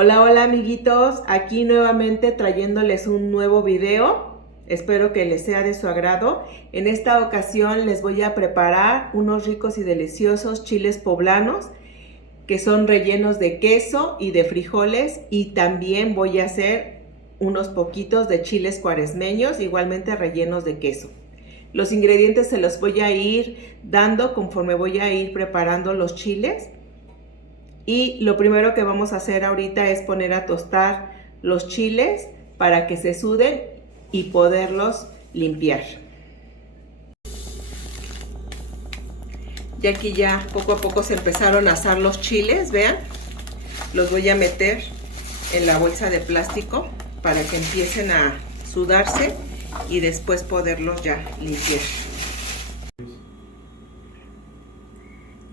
Hola, hola amiguitos, aquí nuevamente trayéndoles un nuevo video. Espero que les sea de su agrado. En esta ocasión les voy a preparar unos ricos y deliciosos chiles poblanos que son rellenos de queso y de frijoles, y también voy a hacer unos poquitos de chiles cuaresmeños igualmente rellenos de queso. Los ingredientes se los voy a ir dando conforme voy a ir preparando los chiles. Y lo primero que vamos a hacer ahorita es poner a tostar los chiles para que se suden y poderlos limpiar. Ya aquí ya poco a poco se empezaron a asar los chiles, vean. Los voy a meter en la bolsa de plástico para que empiecen a sudarse y después poderlos ya limpiar.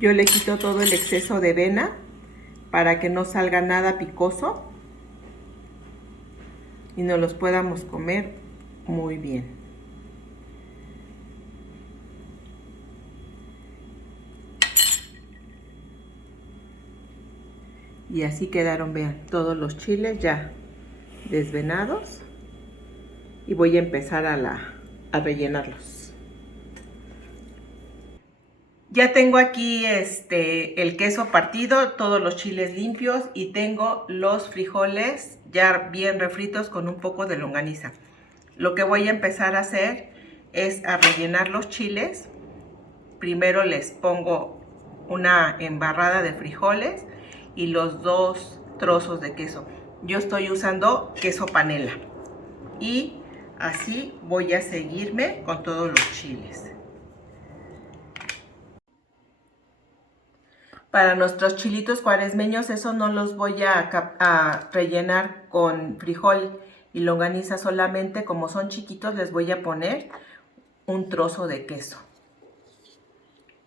Yo le quito todo el exceso de avena para que no salga nada picoso y nos los podamos comer muy bien. Y así quedaron, vean, todos los chiles ya desvenados. Y voy a empezar a rellenarlos. Ya tengo aquí el queso partido, todos los chiles limpios, y tengo los frijoles ya bien refritos con un poco de longaniza. Lo que voy a empezar a hacer es a rellenar los chiles. Primero les pongo una embarrada de frijoles y los 2 trozos de queso. Yo estoy usando queso panela. Y así voy a seguirme con todos los chiles. Para nuestros chilitos cuaresmeños, eso no los voy a rellenar con frijol y longaniza solamente. Como son chiquitos, les voy a poner un trozo de queso.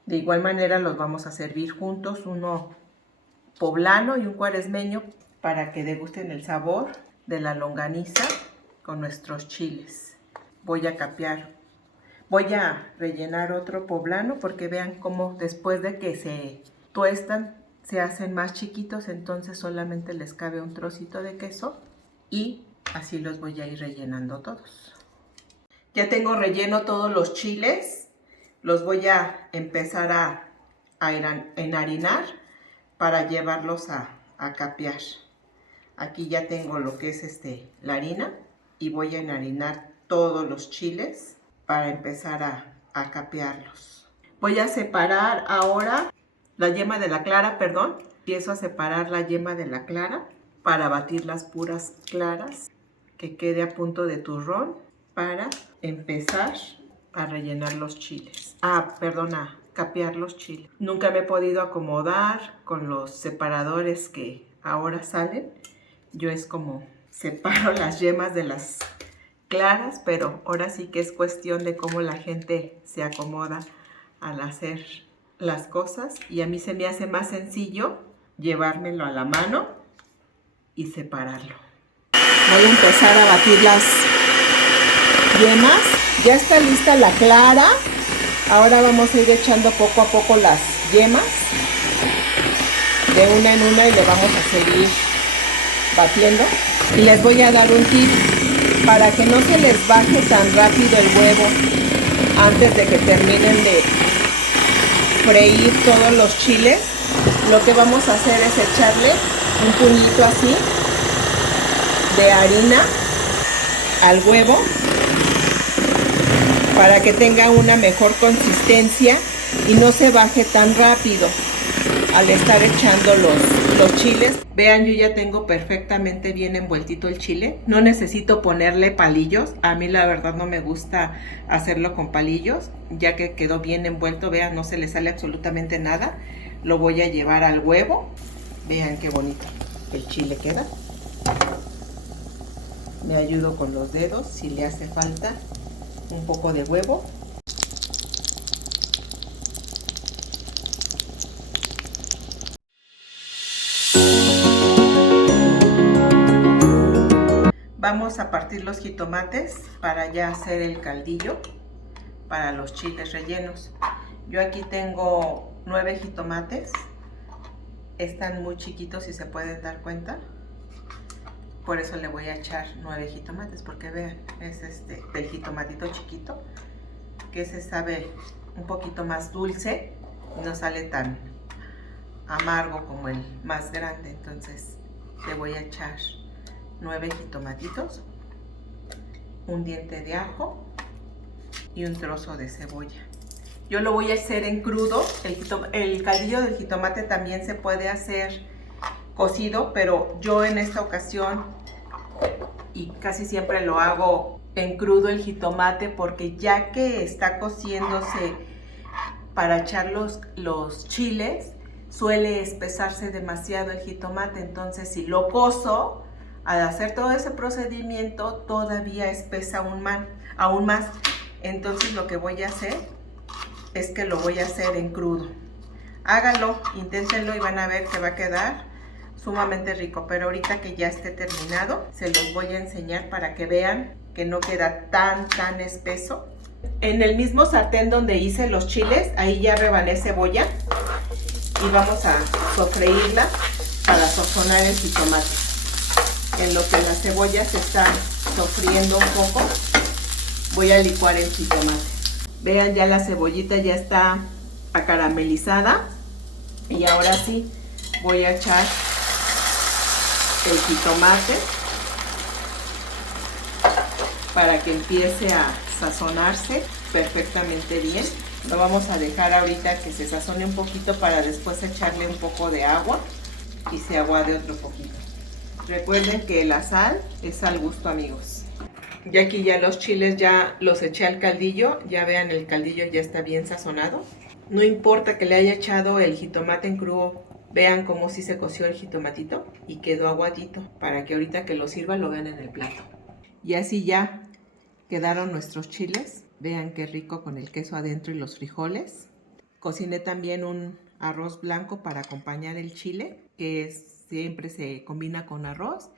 De igual manera los vamos a servir juntos, uno poblano y un cuaresmeño, para que degusten el sabor de la longaniza con nuestros chiles. Voy a rellenar otro poblano porque vean cómo después de que se tuestan se hacen más chiquitos, entonces solamente les cabe un trocito de queso y así los voy a ir rellenando todos. Ya tengo relleno todos los chiles, los voy a empezar a enharinar para llevarlos a capear. Aquí ya tengo lo que es la harina y voy a enharinar todos los chiles para empezar a capearlos. Voy a separar ahora la yema de la clara, empiezo a separar la yema de la clara para batir las puras claras, que quede a punto de turrón para empezar a rellenar los chiles. A capear los chiles. Nunca me he podido acomodar con los separadores que ahora salen. Yo es como separo las yemas de las claras, pero ahora sí que es cuestión de cómo la gente se acomoda al hacer las cosas, y a mí se me hace más sencillo llevármelo a la mano y separarlo. Voy a empezar a batir las yemas. Ya está lista la clara. Ahora vamos a ir echando poco a poco las yemas de una en una y le vamos a seguir batiendo. Y les voy a dar un tip para que no se les baje tan rápido el huevo antes de que terminen de freír todos los chiles. Lo que vamos a hacer es echarle un puñito así de harina al huevo para que tenga una mejor consistencia y no se baje tan rápido al estar echando los chiles. Vean, yo ya tengo perfectamente bien envueltito el chile. No necesito ponerle palillos. A mí la verdad no me gusta hacerlo con palillos, ya que quedó bien envuelto. Vean, no se le sale absolutamente nada. Lo voy a llevar al huevo. Vean qué bonito el chile queda. Me ayudo con los dedos si le hace falta un poco de huevo. Vamos a partir los jitomates para ya hacer el caldillo para los chiles rellenos. Yo aquí tengo 9 jitomates. Están muy chiquitos, si se pueden dar cuenta. Por eso le voy a echar 9 jitomates, porque vean, es del jitomatito chiquito, que se sabe un poquito más dulce y no sale tan amargo como el más grande. Entonces le voy a echar 9 jitomatitos, un diente de ajo y un trozo de cebolla. Yo lo voy a hacer en crudo. El caldillo del jitomate también se puede hacer cocido, pero yo en esta ocasión, y casi siempre lo hago en crudo el jitomate, porque ya que está cociéndose para echar los chiles, suele espesarse demasiado el jitomate. Entonces si lo cozo, al hacer todo ese procedimiento todavía espesa aún más. Entonces lo que voy a hacer es que lo voy a hacer en crudo. Háganlo, inténtenlo y van a ver que va a quedar sumamente rico. Pero ahorita que ya esté terminado, se los voy a enseñar para que vean que no queda tan espeso. En el mismo sartén donde hice los chiles, ahí ya rebané cebolla y vamos a sofreírla para sazonar el jitomate. En lo que la cebolla se está sofriendo un poco, voy a licuar el jitomate. Vean, ya la cebollita ya está acaramelizada y ahora sí voy a echar el jitomate para que empiece a sazonarse perfectamente bien. Lo vamos a dejar ahorita que se sazone un poquito para después echarle un poco de agua y se aguade otro poquito. Recuerden que la sal es al gusto, amigos. Ya aquí ya los chiles ya los eché al caldillo. Ya vean, el caldillo ya está bien sazonado. No importa que le haya echado el jitomate en crudo. Vean cómo sí se coció el jitomatito y quedó aguadito, para que ahorita que lo sirva lo vean en el plato. Y así ya quedaron nuestros chiles. Vean qué rico con el queso adentro y los frijoles. Cociné también un arroz blanco para acompañar el chile, que siempre se combina con arroz.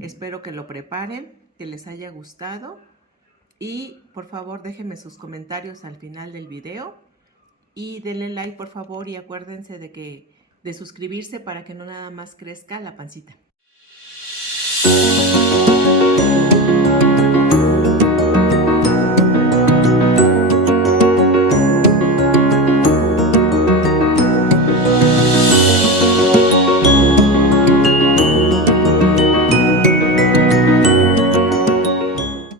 Espero que lo preparen, que les haya gustado. Y por favor déjenme sus comentarios al final del video. Y denle like por favor y acuérdense de suscribirse para que no nada más crezca la pancita.